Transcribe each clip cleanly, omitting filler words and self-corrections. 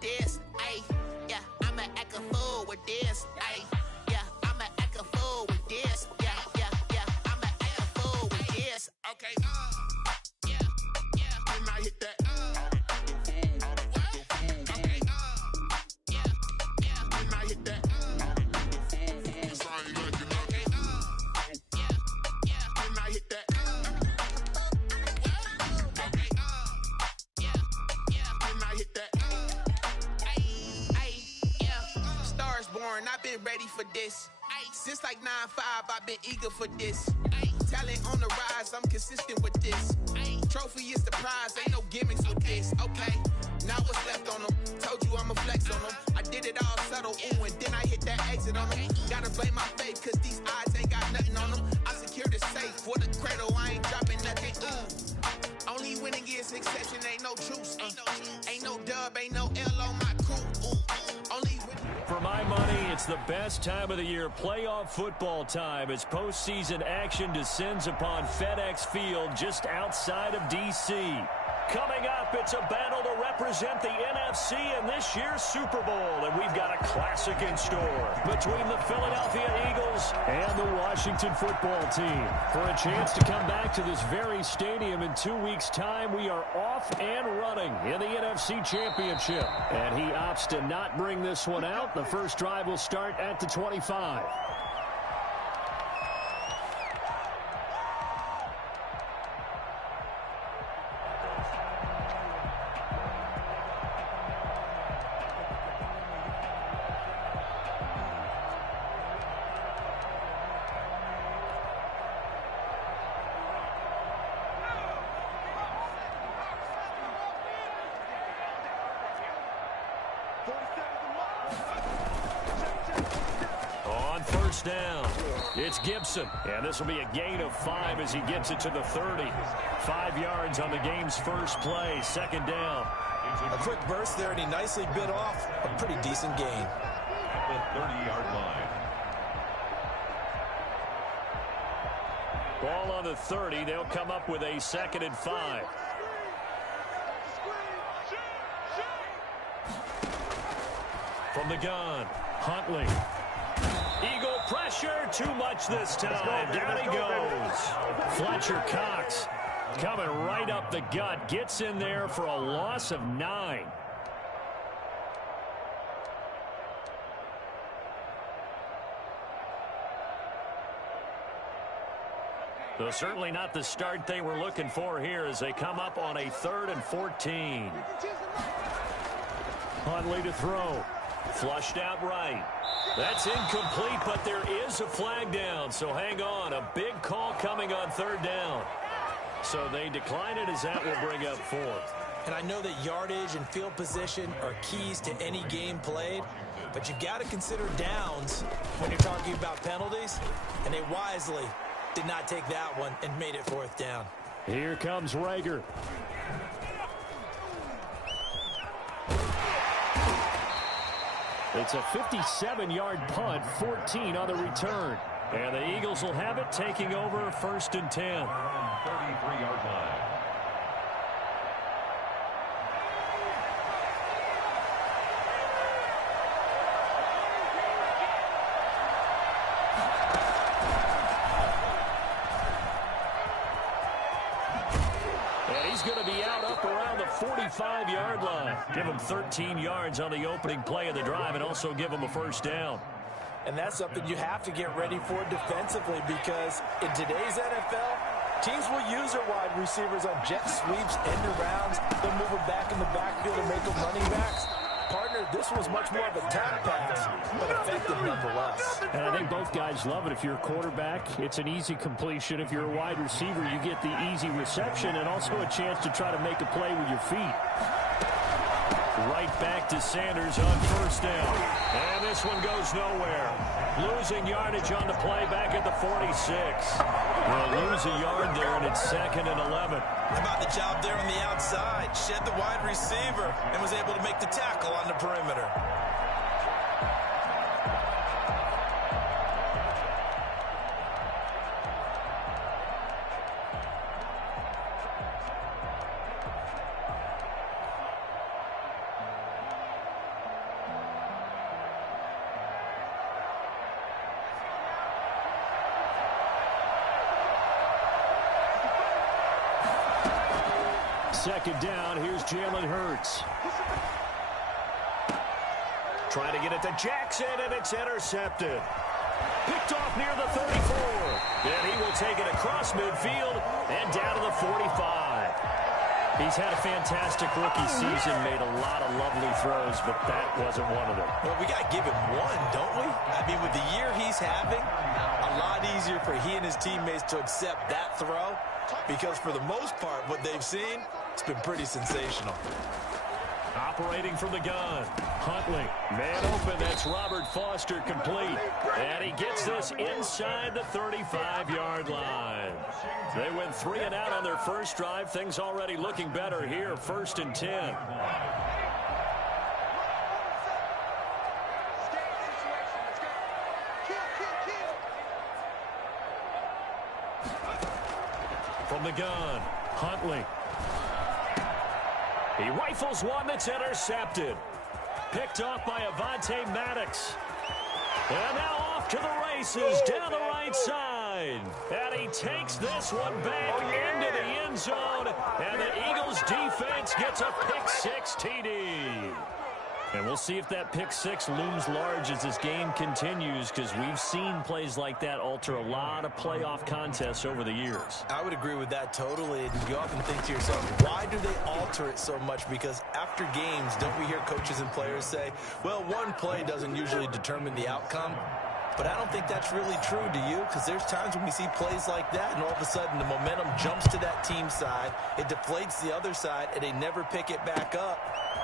this. Ay, yeah, I'ma act a fool with this. Ay, yeah, I'ma act a fool with this. Yeah, I'ma act a fool with this. Okay, yeah, when I hit that. Okay, yeah, when I hit that. It's like looking okay, yeah, when I hit that. Okay, yeah, when I hit that. Yeah, Stars born, I've been ready for this. Since like 9-5, I've been eager for this. Talent on the rise, I'm consistent with this. Trophy is the prize, ain't no gimmicks with this. Okay, now what's left on them? Told you I'ma flex on them. I did it all subtle, ooh, and then I hit that exit on them. Gotta blame my faith, cause these odds ain't got nothing on them. I secured the safe for the cradle, I ain't dropping nothing, ooh. Only winning is exception, ain't no truce. Ain't no dub, ain't no L on my crew, ooh. Only winning. For my money, it's the best time of the year, playoff football time, as postseason action descends upon FedEx Field just outside of D.C. Coming up, it's a battle to represent the NFC in this year's Super Bowl, and we've got a classic in store between the Philadelphia Eagles and the Washington football team. For a chance to come back to this very stadium in 2 weeks' time, we are off and running in the NFC Championship. And he opts to not bring this one out. The first drive will start at the 25. On first down, it's Gibson. And this will be a gain of 5 as he gets it to the 30. 5 yards on the game's first play, second down. A quick burst there, and he nicely bit off a pretty decent gain. At the 30-yard line. Ball on the 30. They'll come up with a 2nd and 5. From the gun, Huntley. Eagle pressure, too much this time. Down he goes. Fletcher Cox coming right up the gut. Gets in there for a loss of 9. So certainly not the start they were looking for here as they come up on a 3rd and 14. Huntley to throw. Flushed out right. That's incomplete, but there is a flag down, so hang on. A big call coming on 3rd down. So they decline it as that will bring up 4th. And I know that yardage and field position are keys to any game played, but you got to consider downs when you're talking about penalties, and they wisely did not take that one and made it 4th down. Here comes Rager. It's a 57-yard punt, 14 on the return. And the Eagles will have it, taking over 1st and 10. 33-yard line. He's going to be out up around the 45-yard line. Give him 13 yards on the opening play of the drive and also give him a 1st down. And that's something you have to get ready for defensively, because in today's NFL, teams will use their wide receivers on jet sweeps, end arounds. They'll move them back in the backfield and make them running backs. Partner, this was much more of a tap pass, but effective nonetheless. And I think both guys love it. If you're a quarterback, it's an easy completion. If you're a wide receiver, you get the easy reception and also a chance to try to make a play with your feet. Right back to Sanders on 1st down. And this one goes nowhere. Losing yardage on the play back at the 46. They'll lose a yard there, and it's 2nd and 11. How about the job there on the outside? Shed the wide receiver and was able to make the tackle on the perimeter. second down. Here's Jalen Hurts. Trying to get it to Jackson, and it's intercepted. Picked off near the 34. And he will take it across midfield and down to the 45. He's had a fantastic rookie season, made a lot of lovely throws, but that wasn't one of them. Well, we got to give him one, don't we? I mean, with the year he's having, a lot easier for he and his teammates to accept that throw because for the most part, what they've seen, it's been pretty sensational. Operating from the gun, Huntley, man open, that's Robert Foster complete. And he gets this inside the 35-yard line. They went 3 and out on their first drive. Things already looking better here, 1st and 10. From the gun, Huntley. He rifles one that's intercepted. Picked off by Avonte Maddox. And now off to the races down the right side. And he takes this one back into the end zone. And the Eagles defense gets a pick-6 TD. And we'll see if that pick-6 looms large as this game continues, because we've seen plays like that alter a lot of playoff contests over the years. I would agree with that totally. And you often think to yourself, why do they alter it so much? Because after games, don't we hear coaches and players say, well, one play doesn't usually determine the outcome? But I don't think that's really true, do you? Because there's times when we see plays like that, and all of a sudden the momentum jumps to that team side, it deflates the other side, and they never pick it back up.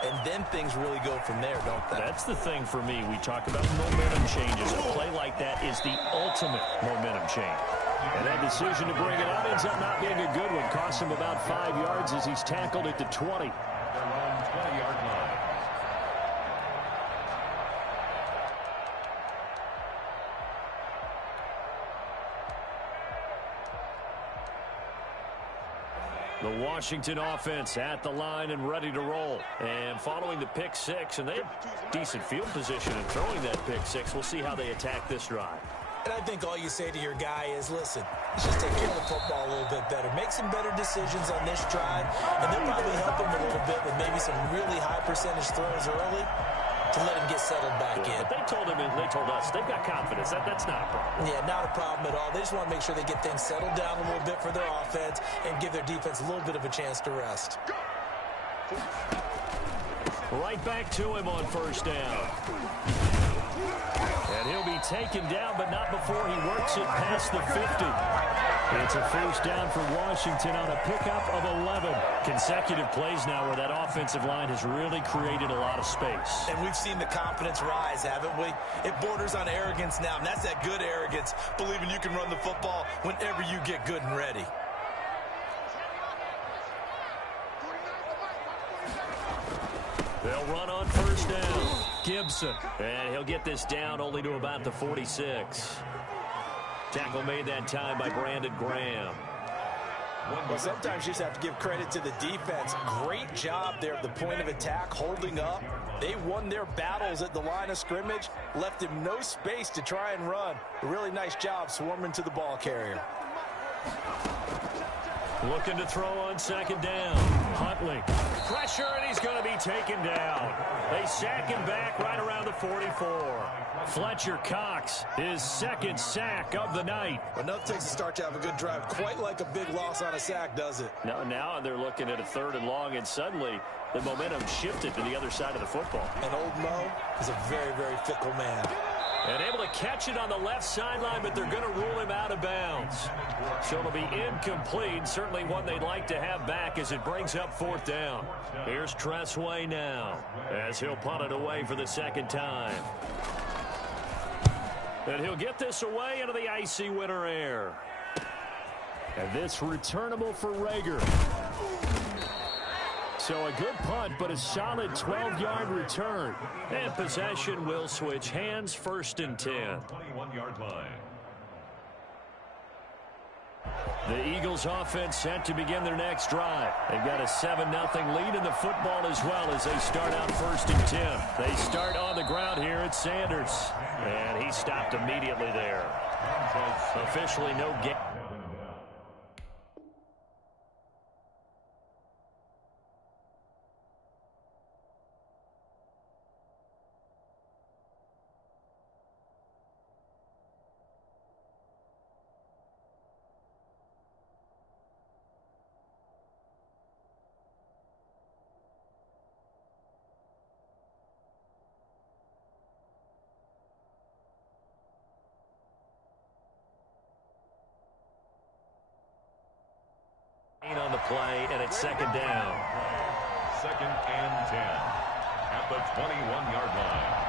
And then things really go from there, don't they? That's the thing for me. We talk about momentum changes. A play like that is the ultimate momentum change. And that decision to bring it out ends up not being a good one. Costs him about 5 yards as he's tackled at the 20. Their own 20-yard line. The Washington offense at the line and ready to roll. And following the pick-6, and they have decent field position in throwing that pick-6. We'll see how they attack this drive. And I think all you say to your guy is, listen, let's just take care of the football a little bit better. Make some better decisions on this drive, and they'll probably help him a little bit with maybe some really high percentage throws early to let him get settled back in. But they told him, and they told us, they've got confidence. That's not a problem. Yeah, not a problem at all. They just want to make sure they get things settled down a little bit for their offense and give their defense a little bit of a chance to rest. Right back to him on 1st down. And he'll be taken down, but not before he works it past the 50. It's a 1st down for Washington on a pickup of 11. Consecutive plays now where that offensive line has really created a lot of space. And we've seen the confidence rise, haven't we? It borders on arrogance now, and that's that good arrogance, believing you can run the football whenever you get good and ready. They'll run on 1st down. Gibson. And he'll get this down only to about the 46. Tackle made that time by Brandon Graham. Well, sometimes you just have to give credit to the defense. Great job there at the point of attack, holding up. They won their battles at the line of scrimmage, left him no space to try and run. A really nice job swarming to the ball carrier. Looking to throw on 2nd down. Huntley. Pressure, and he's going to be taken down. They sack him back right around the 44. Fletcher Cox, his 2nd sack of the night. Enough takes to start to have a good drive. Quite like a big loss on a sack, does it? Now they're looking at a 3rd and long, and suddenly the momentum shifted to the other side of the football. And old Mo is a very, very fickle man. And able to catch it on the left sideline, but they're going to rule him out of bounds. So it'll be incomplete. Certainly one they'd like to have back as it brings up 4th down. Here's Tressway now as he'll punt it away for the 2nd time. And he'll get this away into the icy winter air. And this returnable for Rager. So a good punt, but a solid 12-yard return. And possession will switch hands, 1st and 10. 21-yard line. The Eagles offense set to begin their next drive. They've got a 7-0 lead in the football as well as they start out 1st and 10. They start on the ground here at Sanders. And he stopped immediately there. Officially no game. play, and it's second down. Second and 10 at the 21-yard line.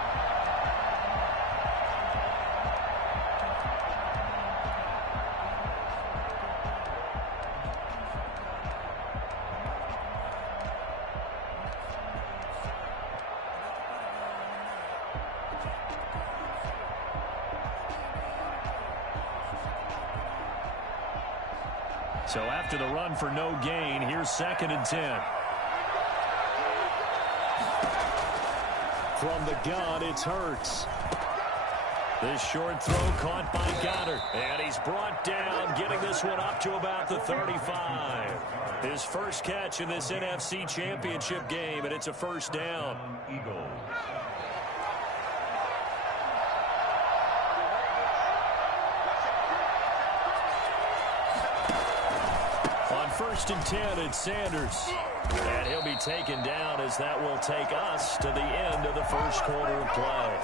So after the run for no gain, here's second and 10. From the gun, it's Hurts. This short throw caught by Goddard. And he's brought down, getting this one up to about the 35. His first catch in this NFC Championship game, and it's a first down. Eagles. On first and 10, it's Sanders. And he'll be taken down as that will take us to the end of the first quarter of play.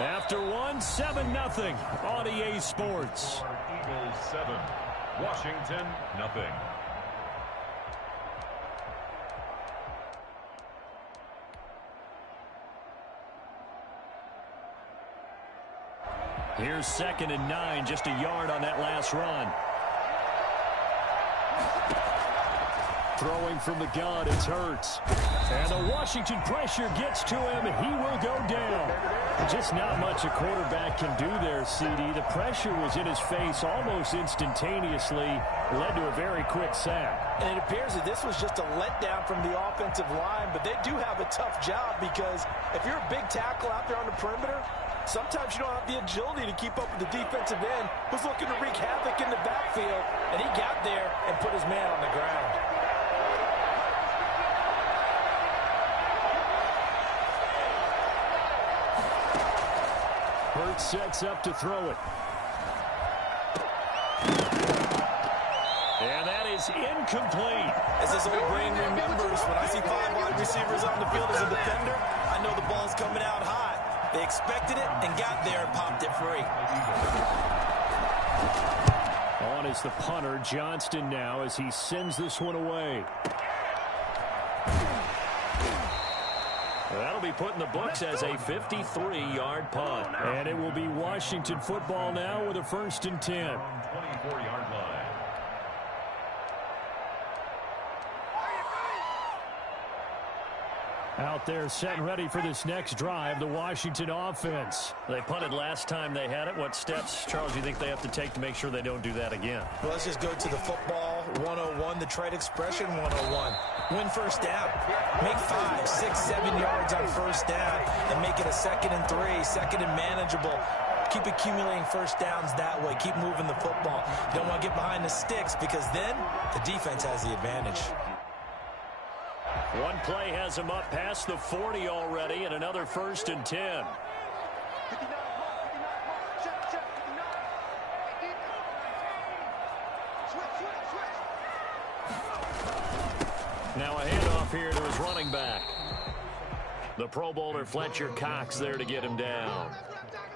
After one, 7-0 on EA Sports. Eagles 7, Washington 0. Here's second and 9, just a yard on that last run. Throwing from the gun, it's Hurts. And the Washington pressure gets to him. He will go down. Just not much a quarterback can do there, CD. The pressure was in his face almost instantaneously. Led to a very quick sack. And it appears that this was just a letdown from the offensive line, but they do have a tough job because if you're a big tackle out there on the perimeter, sometimes you don't have the agility to keep up with the defensive end who's looking to wreak havoc in the backfield, and he got there and put his man on the ground. Hurts sets up to throw it. And that is incomplete. As this old brain remembers, when I see 5 wide receivers on the field as a defender, I know the ball's coming out high. They expected it and got there and popped it free. On is the punter, Johnston now, as he sends this one away. That'll be put in the books as a 53-yard punt. And it will be Washington football now with a first and 10. 24-yard line. Out there set and ready for this next drive, the Washington offense. They punted last time they had it. What steps, Charles, do you think they have to take to make sure they don't do that again? Well, let's just go to the football 101, the trade expression 101. Win first down. Make 5, 6, 7 yards on first down and make it a 2nd and 3, second and manageable. Keep accumulating first downs that way. Keep moving the football. You don't want to get behind the sticks because then the defense has the advantage. One play has him up past the 40 already, and another first and 10. Now a handoff here to his running back. The Pro Bowler Fletcher Cox there to get him down.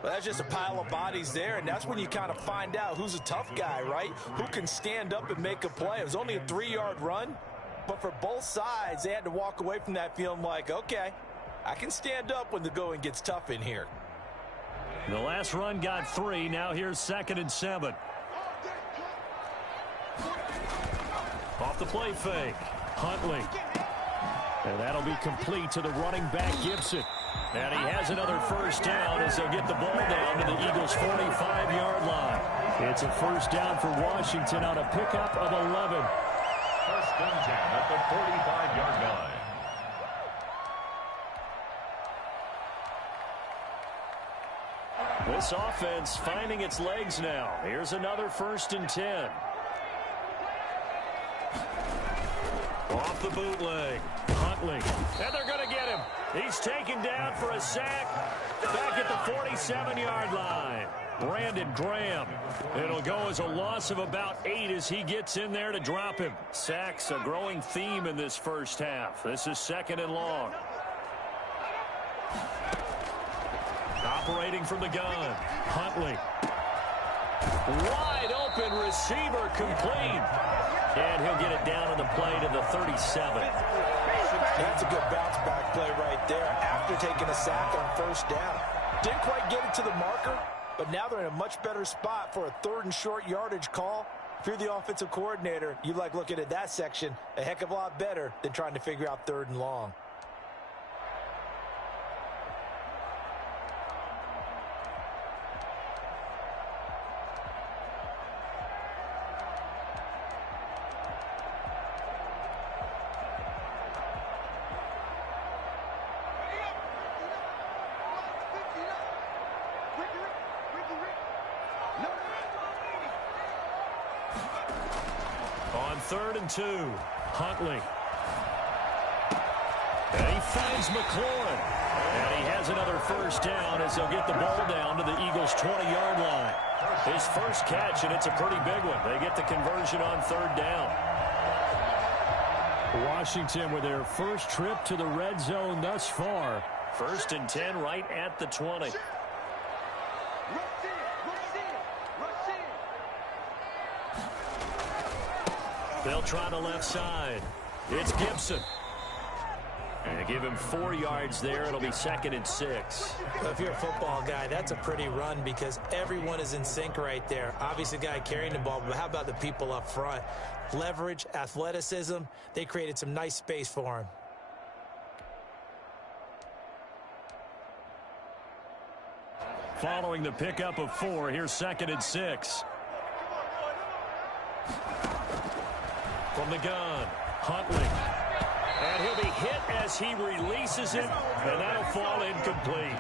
Well, that's just a pile of bodies there, and that's when you kind of find out who's a tough guy, right? Who can stand up and make a play. It was only a 3-yard run. But for both sides, they had to walk away from that feeling like, okay, I can stand up when the going gets tough in here. The last run got 3. Now here's 2nd and 7. Off the play fake. Huntley. And that'll be complete to the running back, Gibson. And he has another first down as they'll get the ball down to the Eagles' 45-yard line. It's a first down for Washington on a pickup of 11. First and 10 at the 45-yard line. This offense finding its legs now. Here's another first and 10. Off the bootleg. Huntley. And they're going to get him. He's taken down for a sack. Back at the 47-yard line. Brandon Graham. It'll go as a loss of about 8 as he gets in there to drop him. Sacks a growing theme in this first half. This is 2nd and long. Operating from the gun, Huntley. Wide open receiver, complete. And he'll get it down on the play to the 37. That's a good bounce-back play right there after taking a sack on first down. Didn't quite get it to the marker, but now they're in a much better spot for a 3rd and short yardage call. If you're the offensive coordinator, you like looking at that section a heck of a lot better than trying to figure out 3rd and long. On 3rd and 2, Huntley. And he finds McLaurin. And he has another first down as they'll get the ball down to the Eagles' 20-yard line. His first catch, and it's a pretty big one. They get the conversion on 3rd down. Washington with their first trip to the red zone thus far. 1st and 10 right at the 20. They'll try the left side. It's Gibson. And they give him 4 yards there. It'll be 2nd and 6. If you're a football guy, that's a pretty run because everyone is in sync right there. Obviously, the guy carrying the ball, but how about the people up front? Leverage, athleticism, they created some nice space for him. Following the pickup of 4, here's 2nd and 6. From the gun, Huntley. And he'll be hit as he releases it, and that'll fall incomplete.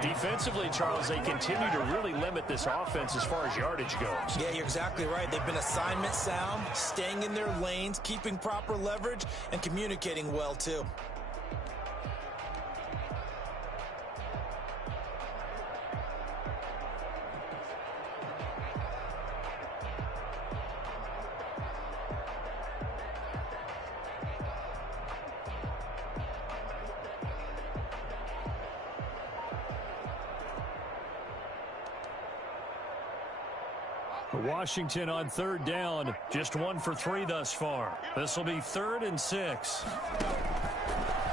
Defensively, Charles, they continue to really limit this offense as far as yardage goes. Yeah, you're exactly right. They've been assignment sound, staying in their lanes, keeping proper leverage, and communicating well, too. Washington on 3rd down, just 1 for 3 thus far. This will be 3rd and 6.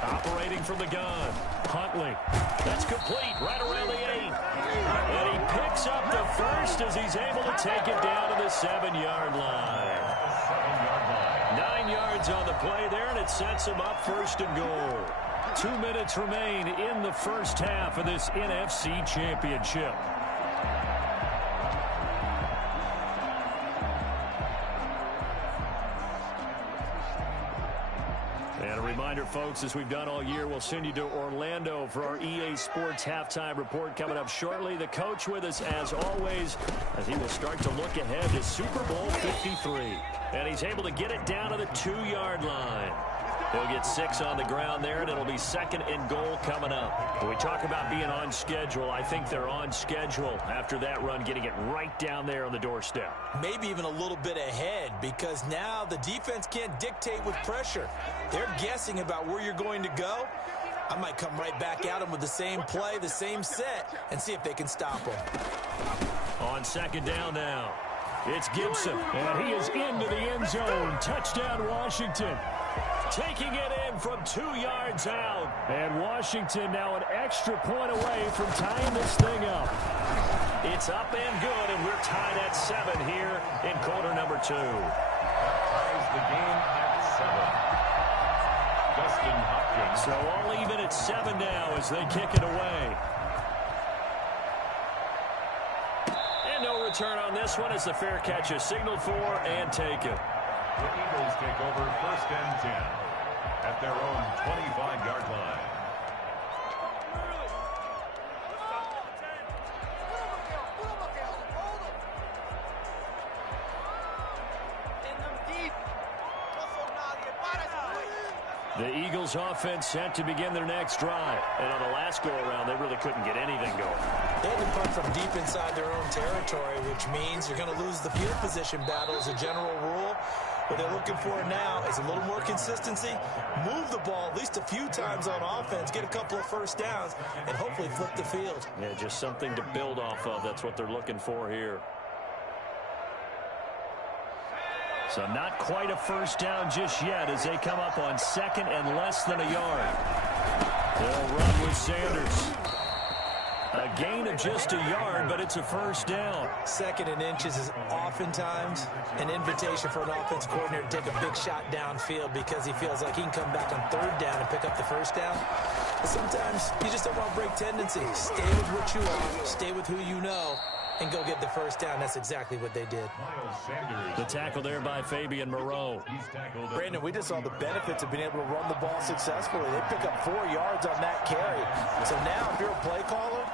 Operating from the gun, Huntley. That's complete right around the 8. And he picks up the first as he's able to take it down to the 7-yard line. 9 yards on the play there, and it sets him up 1st and goal. 2 minutes remain in the first half of this NFC Championship. And a reminder, folks, as we've done all year, we'll send you to Orlando for our EA Sports halftime report coming up shortly. The coach with us, as always, as he will start to look ahead to Super Bowl 53. And he's able to get it down to the 2-yard line. He'll get 6 on the ground there, and it'll be 2nd and goal coming up. When we talk about being on schedule, I think they're on schedule after that run, getting it right down there on the doorstep. Maybe even a little bit ahead, because now the defense can't dictate with pressure. They're guessing about where you're going to go. I might come right back at them with the same play, the same set, and see if they can stop them. On 2nd down now, it's Gibson, and he is into the end zone. Touchdown, Washington. Taking it in from 2 yards out. And Washington now an extra point away from tying this thing up. It's up and good, and we're tied at 7 here in quarter number 2. Ties the game at 7. Dustin Hopkins. So all even at 7 now as they kick it away. And no return on this one as the fair catch is signaled for and taken. The Eagles take over 1st and 10 at their own 25-yard line. The Eagles offense set to begin their next drive. And on the last go-around, they really couldn't get anything going. They had to punt from deep inside their own territory, which means you're going to lose the field position battle as a general rule. What they're looking for now is a little more consistency, move the ball at least a few times on offense, get a couple of first downs, and hopefully flip the field. Yeah, just something to build off of. That's what they're looking for here. So not quite a first down just yet as they come up on second and less than a yard. They'll run with Sanders. A gain of just a yard, but it's a first down. Second and inches is oftentimes an invitation for an offense coordinator to take a big shot downfield because he feels like he can come back on third down and pick up the first down. But sometimes you just don't want to break tendencies. Stay with what you are, stay with who you know, and go get the first down. That's exactly what they did. The tackle there by Fabian Moreau. Brandon, we just saw the benefits of being able to run the ball successfully. They pick up 4 yards on that carry. So now if you're a play caller,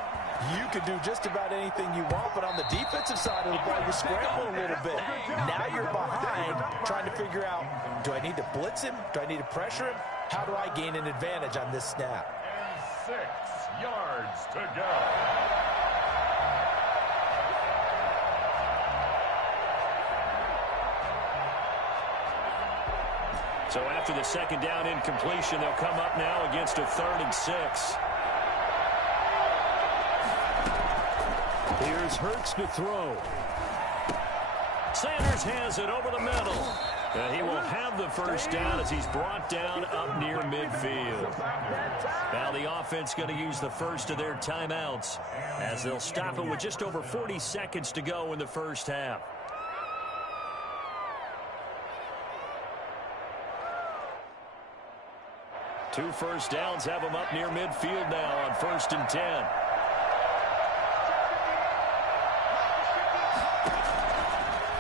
you can do just about anything you want, but on the defensive side of the ball, you scramble a little bit. Now you're behind trying to figure out, do I need to blitz him? Do I need to pressure him? How do I gain an advantage on this snap? And 6 yards to go. So after the second down incompletion, they'll come up now against a 3rd and 6. Here's Hurts to throw. Sanders has it over the middle. He will have the first down as he's brought down up near midfield. Now the offense going to use the first of their timeouts as they'll stop it with just over 40 seconds to go in the first half. Two first downs have them up near midfield now on 1st and 10.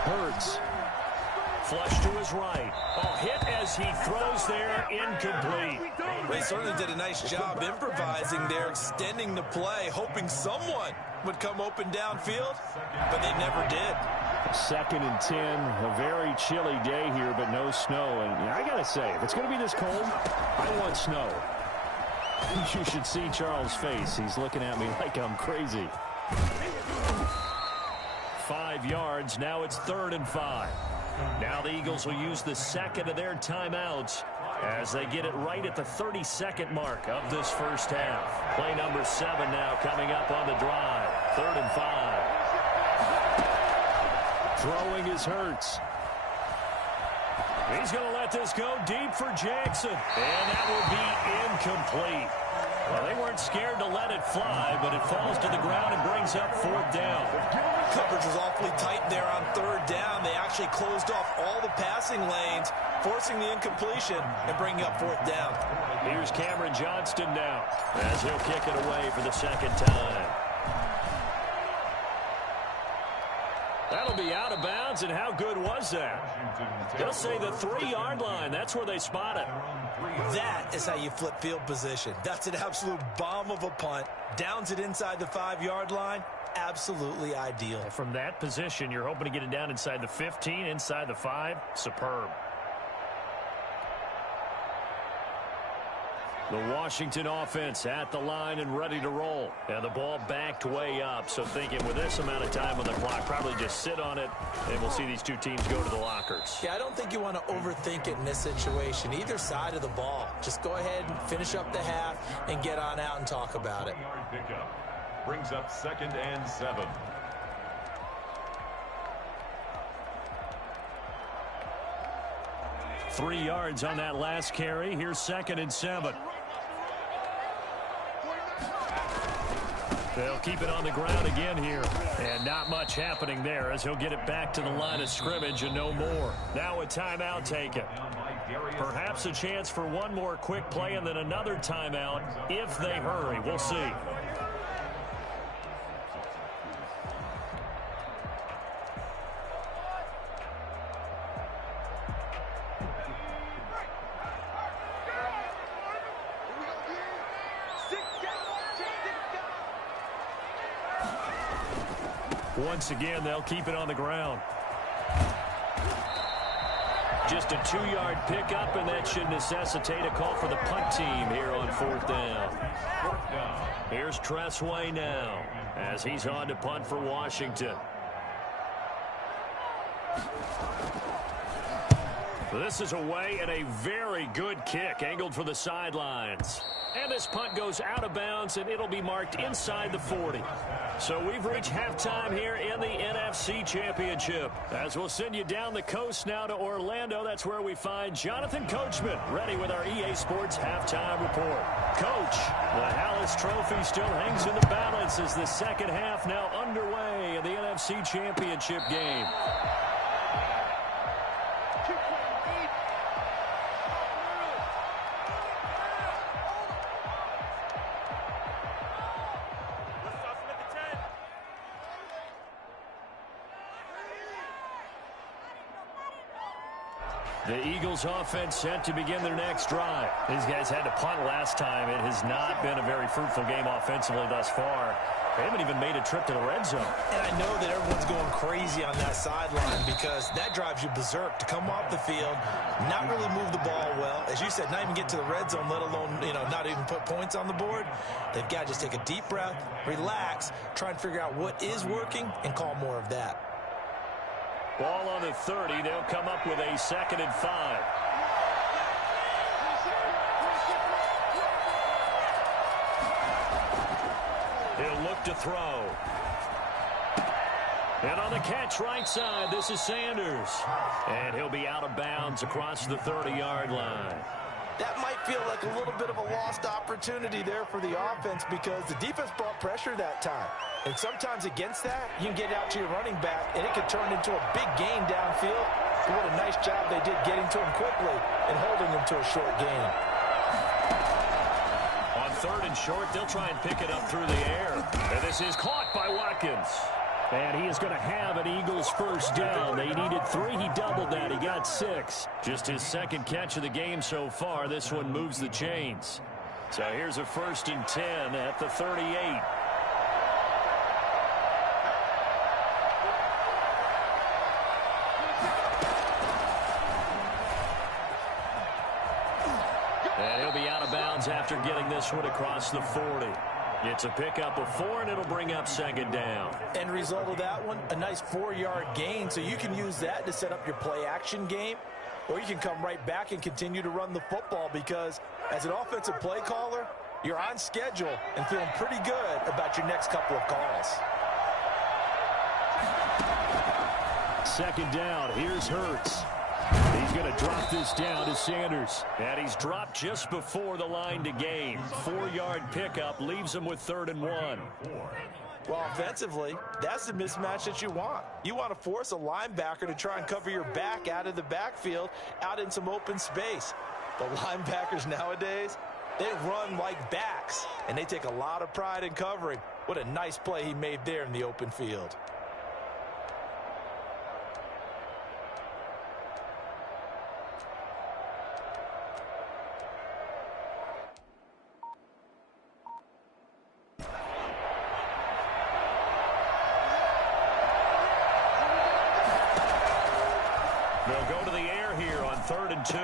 Hurts. Flush to his right. Oh, hit as he throws there, incomplete. They certainly did a nice job improvising there, extending the play, hoping someone would come open downfield, but they never did. 2nd and 10, a very chilly day here, but no snow. And I got to say, if it's going to be this cold, I want snow. You should see Charles' face. He's looking at me like I'm crazy. 5 yards. Now it's 3rd and 5. Now the Eagles will use the second of their timeouts as they get it right at the 32nd mark of this first half. Play number 7 now coming up on the drive. 3rd and 5. Throwing is Hurts. He's going to let this go deep for Jackson. And that will be incomplete. Well, they weren't scared to let it fly, but it falls to the ground and brings up 4th down. Coverage was awfully tight there on 3rd down. They actually closed off all the passing lanes, forcing the incompletion and bringing up 4th down. Here's Cameron Johnston now as he'll kick it away for the 2nd time. That'll be out of bounds, and how good was that? They'll say the 3-yard line. That's where they spot it. That is how you flip field position. That's an absolute bomb of a punt. Downs it inside the 5-yard line. Absolutely ideal. From that position, you're hoping to get it down inside the 15, inside the 5. Superb. The Washington offense at the line and ready to roll. And the ball backed way up. So thinking with this amount of time on the clock, probably just sit on it, and we'll see these two teams go to the lockers. Yeah, I don't think you want to overthink it in this situation. Either side of the ball. Just go ahead and finish up the half and get on out and talk about it. Brings up 2nd and 7. Three yards on that last carry. Here's 2nd and 7. They'll keep it on the ground again here. And not much happening there as he'll get it back to the line of scrimmage and no more. Now a timeout taken. Perhaps a chance for one more quick play and then another timeout if they hurry. We'll see. Once again, they'll keep it on the ground. Just a 2-yard pickup, and that should necessitate a call for the punt team here on 4th down. Here's Tressway now as he's on to punt for Washington. This is away and a very good kick angled for the sidelines. And this punt goes out of bounds, and it'll be marked inside the 40. So we've reached halftime here in the NFC Championship. As we'll send you down the coast now to Orlando, that's where we find Jonathan Coachman, ready with our EA Sports Halftime Report. Coach, the Hallis Trophy still hangs in the balance as the second half now underway in the NFC Championship game. The Eagles offense set to begin their next drive. These guys had to punt last time. It has not been a very fruitful game offensively thus far. They haven't even made a trip to the red zone. And I know that everyone's going crazy on that sideline because that drives you berserk to come off the field, not really move the ball well. As you said, not even get to the red zone, let alone, not even put points on the board. They've got to just take a deep breath, relax, try and figure out what is working, and call more of that. Ball on the 30. They'll come up with a 2nd and 5. He'll look to throw. And on the catch right side, this is Sanders. And he'll be out of bounds across the 30-yard line. That might feel like a little bit of a lost opportunity there for the offense because the defense brought pressure that time. And sometimes against that, you can get out to your running back, and it can turn into a big gain downfield. But what a nice job they did getting to him quickly and holding him to a short gain. On 3rd and short, they'll try and pick it up through the air. And this is caught by Watkins. And he is going to have an Eagles first down. They needed 3. He doubled that. He got 6. Just his 2nd catch of the game so far. This one moves the chains. So here's a 1st and 10 at the 38. And he'll be out of bounds after getting this one across the 40. It's a pickup of 4, and it'll bring up 2nd down. End result of that one, a nice 4-yard gain, so you can use that to set up your play-action game, or you can come right back and continue to run the football because as an offensive play caller, you're on schedule and feeling pretty good about your next couple of calls. 2nd down. Here's Hurts. He's going to drop this down to Sanders. And he's dropped just before the line to gain. 4-yard pickup leaves him with 3rd and 1. Well, offensively, that's the mismatch that you want. You want to force a linebacker to try and cover your back out of the backfield, out in some open space. The linebackers nowadays, they run like backs, and they take a lot of pride in covering. What a nice play he made there in the open field. They'll go to the air here on 3rd and 2.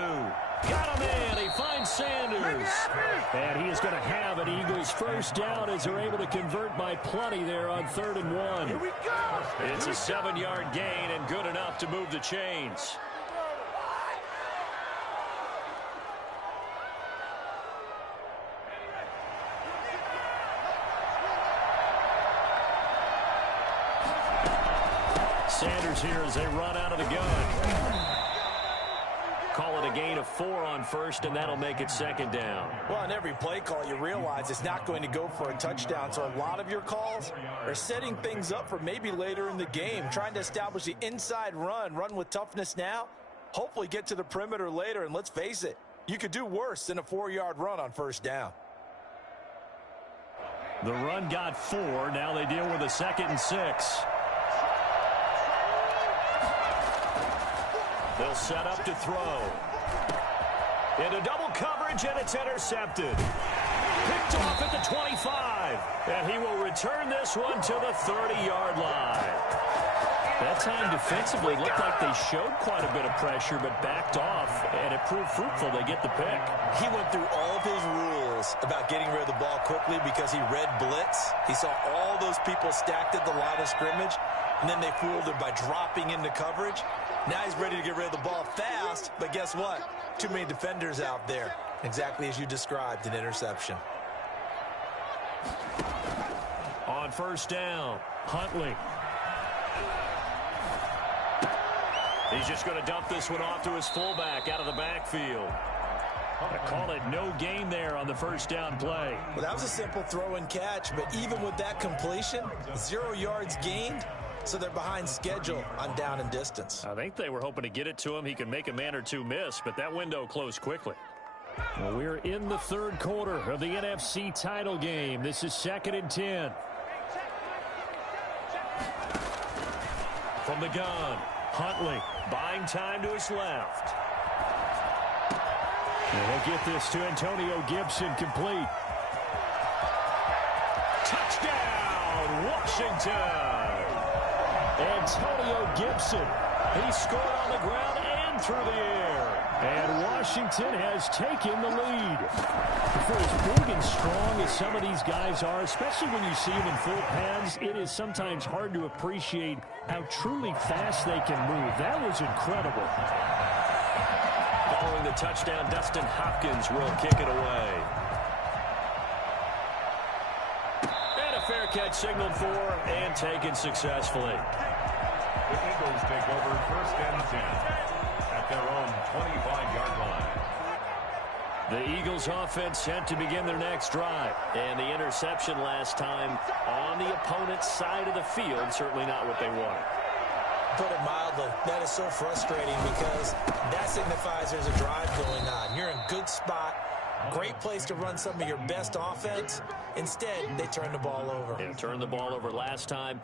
Got him in. He finds Sanders. And he is going to have an Eagles first down as they're able to convert by plenty there on 3rd and 1. Here we go. It's a 7-yard gain and good enough to move the chains. Sanders here as they run out of the gun. Call it a gain of 4 on 1st, and that'll make it 2nd down. Well, on every play call, you realize it's not going to go for a touchdown. So a lot of your calls are setting things up for maybe later in the game, trying to establish the inside run with toughness now, hopefully get to the perimeter later. And let's face it, you could do worse than a 4-yard run on 1st down. The run got 4. Now they deal with a 2nd and 6. They'll set up to throw. Into double coverage, and it's intercepted. Picked off at the 25. And he will return this one to the 30-yard line. That time defensively looked like they showed quite a bit of pressure but backed off, and it proved fruitful. They get the pick. He went through all of his rules about getting rid of the ball quickly because he read blitz. He saw all those people stacked at the line of scrimmage, and then they fooled him by dropping into coverage. Now he's ready to get rid of the ball fast, but guess what? Too many defenders out there. Exactly as you described, an interception. On first down, Huntley. He's just going to dump this one off to his fullback out of the backfield. I call it no gain there on the first down play. Well, that was a simple throw and catch, but even with that completion, 0 yards gained, so they're behind schedule on down and distance. I think they were hoping to get it to him. He could make a man or two miss, but that window closed quickly. Well, we're in the third quarter of the NFC title game. This is 2nd and 10. From the gun, Huntley buying time to his left. And he'll get this to Antonio Gibson, complete. Touchdown, Washington! Antonio Gibson, he scored on the ground and through the air. And Washington has taken the lead. For as big and strong as some of these guys are, especially when you see them in full pads, it is sometimes hard to appreciate how truly fast they can move. That was incredible. Following the touchdown, Dustin Hopkins will kick it away. And a fair catch signaled for and taken successfully. The Eagles take over 1st and 10 at their own 25-yard line. The Eagles offense set to begin their next drive. And the interception last time on the opponent's side of the field, certainly not what they wanted. Put it mildly, that is so frustrating because that signifies there's a drive going on. You're in a good spot, great place to run some of your best offense. Instead, they turn the ball over. Yeah, turned the ball over last time.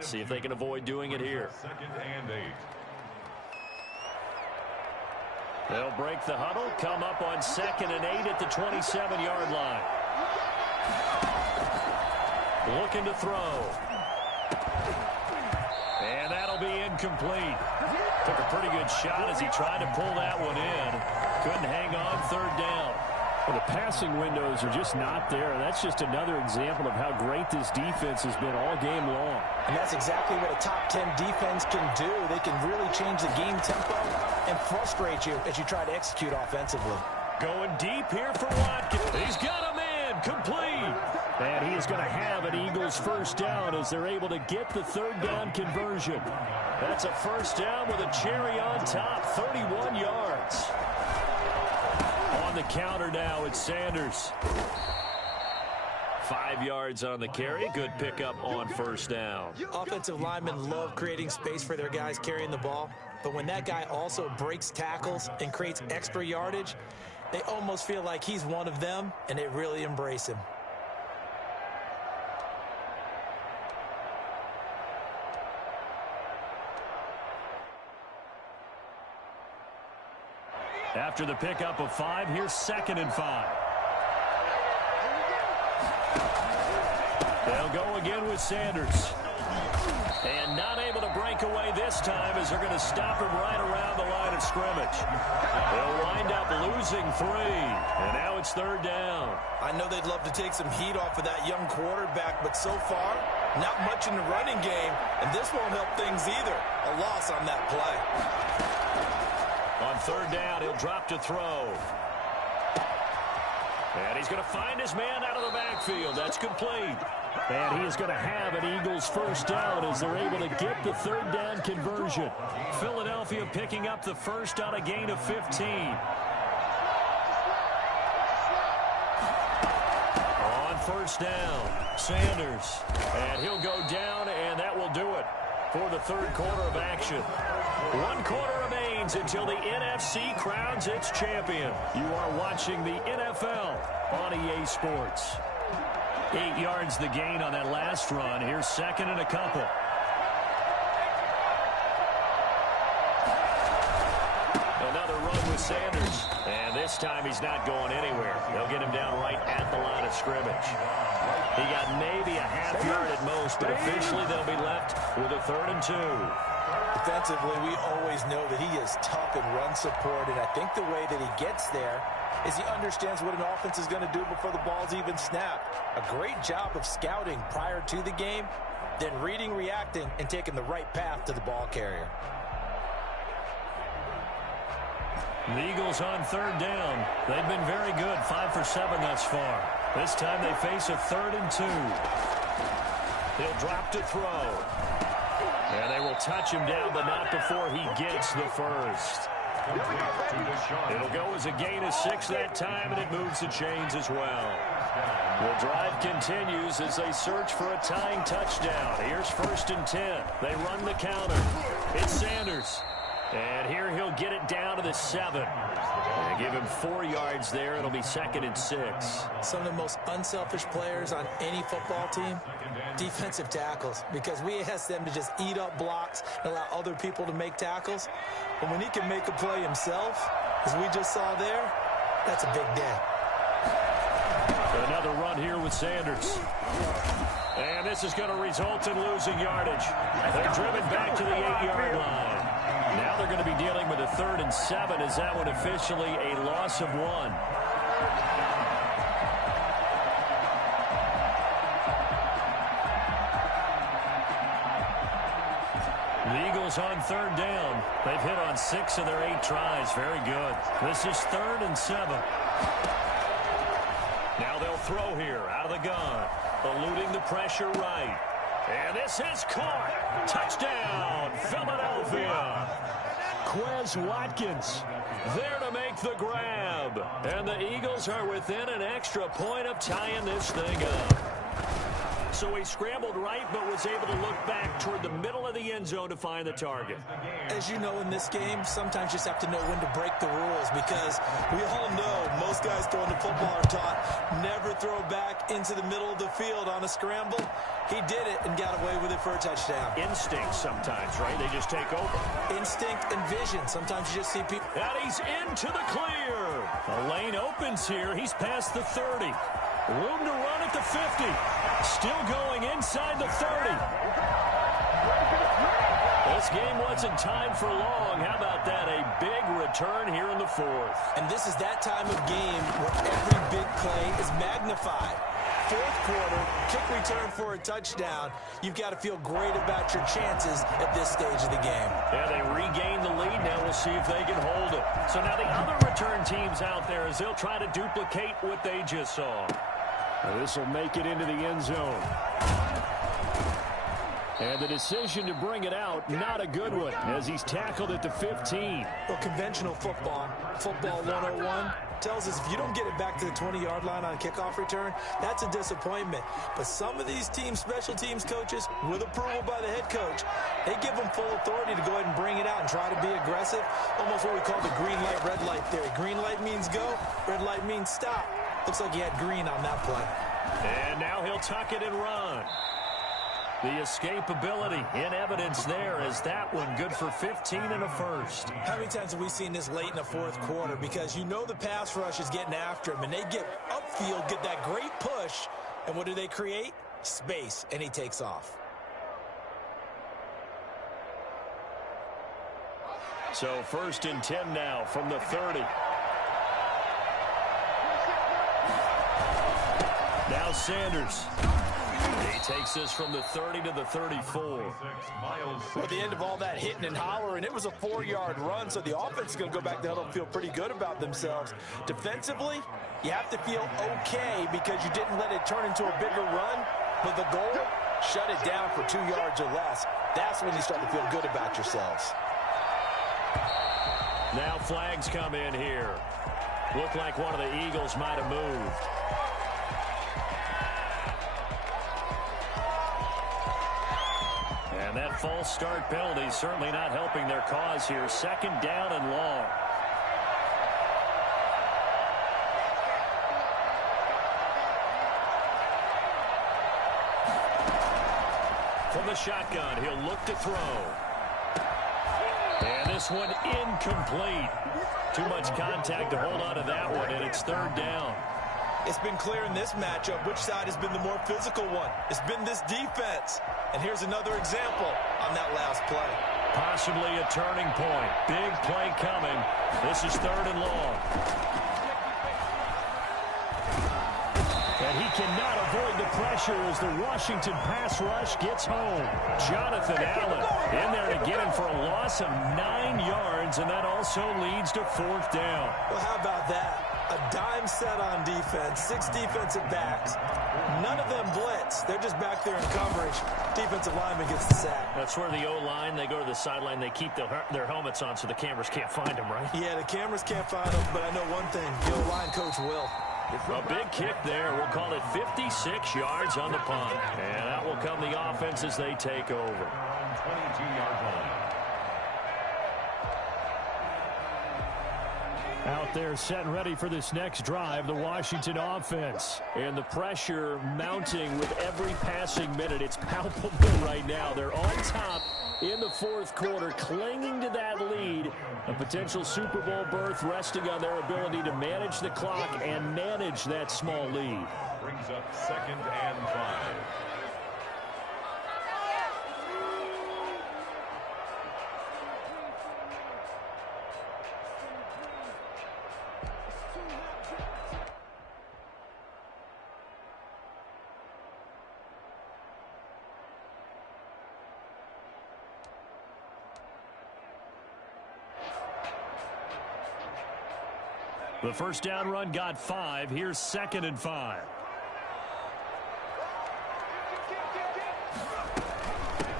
See if they can avoid doing it here. 2nd and 8. They'll break the huddle, come up on 2nd and 8 at the 27-yard line. Looking to throw. And that'll be incomplete. Took a pretty good shot as he tried to pull that one in. Couldn't hang on 3rd down. Well, the passing windows are just not there. That's just another example of how great this defense has been all game long. And that's exactly what a top 10 defense can do. They can really change the game tempo and frustrate you as you try to execute offensively. Going deep here for Watkins. He's got a man complete. And he is going to have an Eagles first down as they're able to get the 3rd down conversion. That's a first down with a cherry on top, 31 yards. On the counter now, it's Sanders. 5 yards on the carry. Good pickup on first down. Offensive linemen love creating space for their guys carrying the ball. But when that guy also breaks tackles and creates extra yardage, they almost feel like he's one of them, and they really embrace him. After the pickup of 5, here's 2nd and 5. They'll go again with Sanders. And not able to break away this time as they're going to stop him right around the line of scrimmage. They'll wind up losing 3. And now it's 3rd down. I know they'd love to take some heat off of that young quarterback, but so far, not much in the running game. And this won't help things either. A loss on that play. On 3rd down, he'll drop to throw. And he's going to find his man out of the backfield. That's complete. And he is going to have an Eagles first down as they're able to get the 3rd down conversion. Philadelphia picking up the first on a gain of 15. On first down, Sanders. And he'll go down, and that will do it for the 3rd quarter of action. 1 quarter remains until the NFC crowns its champion. You are watching the NFL on EA Sports. 8 yards the gain on that last run. Here's 2nd and a couple. Another run with Sanders. And this time he's not going anywhere. They'll get him down right at the line of scrimmage. He got maybe a half yard at most, but officially they'll be left with a 3rd and 2. defensively, we always know that he is tough in run support, and I think the way that he gets there is he understands what an offense is going to do before the ball's even snapped. A great job of scouting prior to the game, then reading, reacting, and taking the right path to the ball carrier. The Eagles on third down. They've been very good, 5 for 7 thus far. This time they face a 3rd and 2. He'll drop to throw. And they will touch him down, but not before he gets the first. It'll go as a gain of 6 that time, and it moves the chains as well. The drive continues as they search for a tying touchdown. Here's 1st and 10. They run the counter. It's Sanders. And here he'll get it down to the 7. They give him 4 yards there. It'll be 2nd and 6. Some of the most unselfish players on any football team, defensive tackles, because we ask them to just eat up blocks and allow other people to make tackles. But when he can make a play himself, as we just saw there, that's a big day. Another run here with Sanders. And this is going to result in losing yardage. They're driven back to the 8-yard line. Now they're going to be dealing with a 3rd and 7 as that one officially a loss of 1. The Eagles on 3rd down. They've hit on 6 of their 8 tries. Very good. This is 3rd and 7. Now they'll throw here out of the gun. Eluding the pressure right. And this is caught. Touchdown, Philadelphia. Quez Watkins there to make the grab. And the Eagles are within an extra point of tying this thing up. So he scrambled right, but was able to look back toward the middle of the end zone to find the target. As you know, in this game, sometimes you just have to know when to break the rules, because we all know most guys throwing the football are taught never throw back into the middle of the field on a scramble. He did it and got away with it for a touchdown. Instinct sometimes, right? They just take over. Instinct and vision. Sometimes you just see people. And he's into the clear. The lane opens here. He's past the 30. Room to run at the 50. Still going inside the 30. This game wasn't timed for long. How about that? A big return here in the 4th. And this is that time of game where every big play is magnified. 4th quarter, kick return for a touchdown. You've got to feel great about your chances at this stage of the game. Yeah, they regain the lead. Now we'll see if they can hold it. So now the other return teams out there, as they'll try to duplicate what they just saw. This will make it into the end zone. And the decision to bring it out, not a good one, as he's tackled at the 15. Well, conventional football 101, tells us if you don't get it back to the 20-yard line on a kickoff return, that's a disappointment. But some of these teams, special teams coaches, with approval by the head coach, they give them full authority to go ahead and bring it out and try to be aggressive, almost what we call the green light, red light theory. Green light means go, red light means stop. Looks like he had green on that play. And now he'll tuck it and run. The escapability in evidence there as that one good for 15 and a first. How many times have we seen this late in the 4th quarter? Because you know the pass rush is getting after him, and they get upfield, get that great push, and what do they create? Space, and he takes off. So 1st and 10 now from the 30. Now Sanders. He takes this from the 30 to the 34. At the end of all that hitting and hollering, it was a 4-yard run, so the offense is going to go back to huddle and feel pretty good about themselves. Defensively, you have to feel okay because you didn't let it turn into a bigger run, but the goal, shut it down for 2 yards or less. That's when you start to feel good about yourselves. Now flags come in here. Looked like one of the Eagles might have moved. And that false start penalty certainly not helping their cause here. 2nd down and long. From the shotgun, he'll look to throw. And this one incomplete. Too much contact to hold on to that one, and it's 3rd down. It's been clear in this matchup which side has been the more physical one. It's been this defense. And here's another example on that last play. possibly a turning point. Big play coming. This is 3rd and long. And he cannot avoid the pressure as the Washington pass rush gets home. Jonathan Allen in there to get him for a loss of 9 yards, and that also leads to 4th down. Well, how about that? A dime set on defense, 6 defensive backs. None of them blitz. They're just back there in coverage. Defensive lineman gets the sack. That's where the O-line, they go to the sideline, they keep their helmets on so the cameras can't find them, right? Yeah, the cameras can't find them, but I know one thing. The O-line coach will. A big kick there. We'll call it 56 yards on the punt. And out will come the offense as they take over. 22-yard line. Out there set and ready for this next drive, the Washington offense. And the pressure mounting with every passing minute. It's palpable right now. They're on top in the 4th quarter, clinging to that lead. A potential Super Bowl berth resting on their ability to manage the clock and manage that small lead. Brings up 2nd and 5. The first down run got 5. Here's 2nd and 5.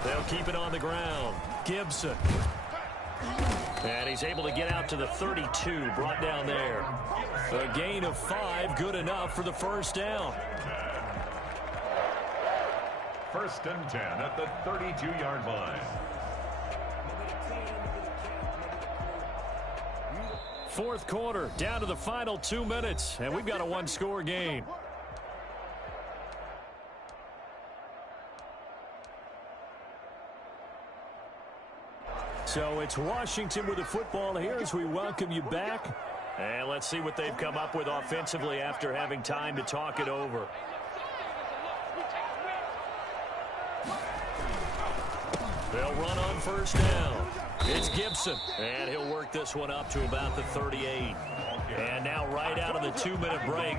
They'll keep it on the ground. Gibson. And he's able to get out to the 32, brought down there. A gain of 5, good enough for the first down. 1st and 10 at the 32-yard line. 4th quarter, down to the final 2 minutes, and we've got a 1-score game. So it's Washington with the football here as we welcome you back. And let's see what they've come up with offensively after having time to talk it over. They'll run on first down. It's Gibson, and he'll work this one up to about the 38. And now right out of the 2-minute break,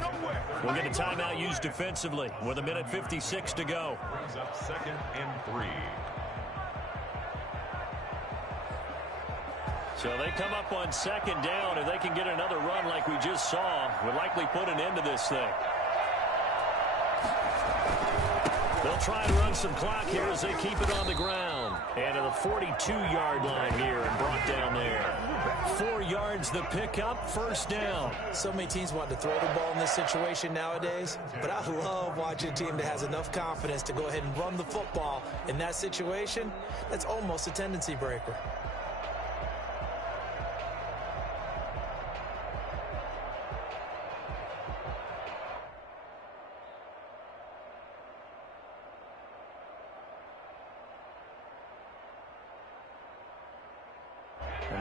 we'll get a timeout used defensively with 1:56 to go. Brings up 2nd and 3. So they come up on 2nd down. If they can get another run like we just saw, would likely put an end to this thing. They'll try and run some clock here as they keep it on the ground. And to the 42-yard line here and brought down there. 4 yards the pickup, first down. So many teams want to throw the ball in this situation nowadays, but I love watching a team that has enough confidence to go ahead and run the football in that situation. That's almost a tendency breaker.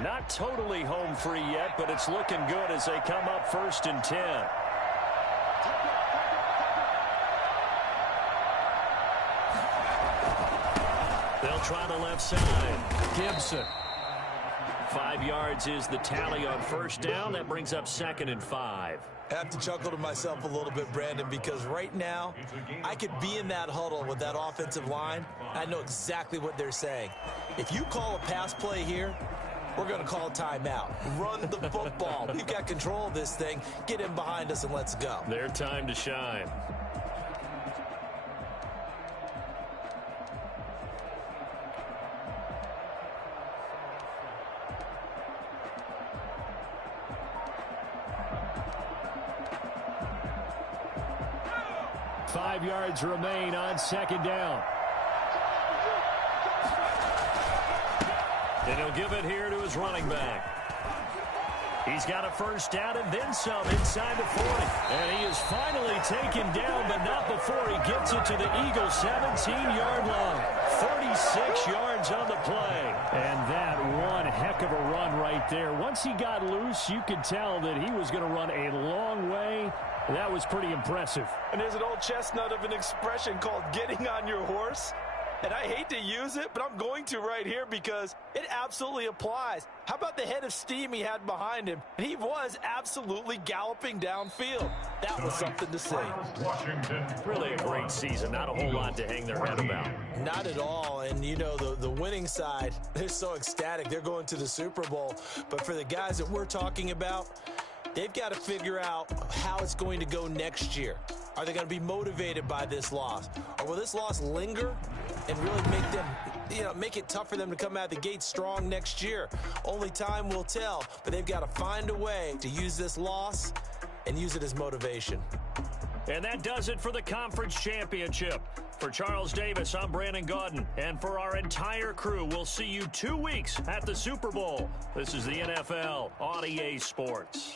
Not totally home free yet, but it's looking good as they come up 1st and 10. They'll try the left side. Gibson. 5 yards is the tally on first down. That brings up 2nd and 5. I have to chuckle to myself a little bit, Brandon, because right now I could be in that huddle with that offensive line. I know exactly what they're saying. If you call a pass play here, we're going to call a timeout. Run the football. We've got control of this thing. Get in behind us and let's go. Their time to shine. Five yards remain on 2nd down. And he'll give it here to his running back. He's got a first down and then some inside the 40. And he is finally taken down, but not before he gets it to the Eagles' 17-yard line. 36 yards on the play. And that one heck of a run right there. Once he got loose, you could tell that he was going to run a long way. That was pretty impressive. And there's an old chestnut of an expression called getting on your horse. And I hate to use it, but I'm going to right here because it absolutely applies. How about the head of steam he had behind him? He was absolutely galloping downfield. That was something to say. Washington. Really a great season. Not a whole lot to hang their head about. Not at all. And, you know, the winning side, they're so ecstatic. They're going to the Super Bowl. But for the guys that we're talking about, they've got to figure out how it's going to go next year. Are they going to be motivated by this loss? Or will this loss linger and really make them, make it tough for them to come out the gate strong next year? Only time will tell, but they've got to find a way to use this loss and use it as motivation. And that does it for the conference championship. For Charles Davis, I'm Brandon Gaudin. And for our entire crew, we'll see you 2 weeks at the Super Bowl. This is the NFL on EA Sports.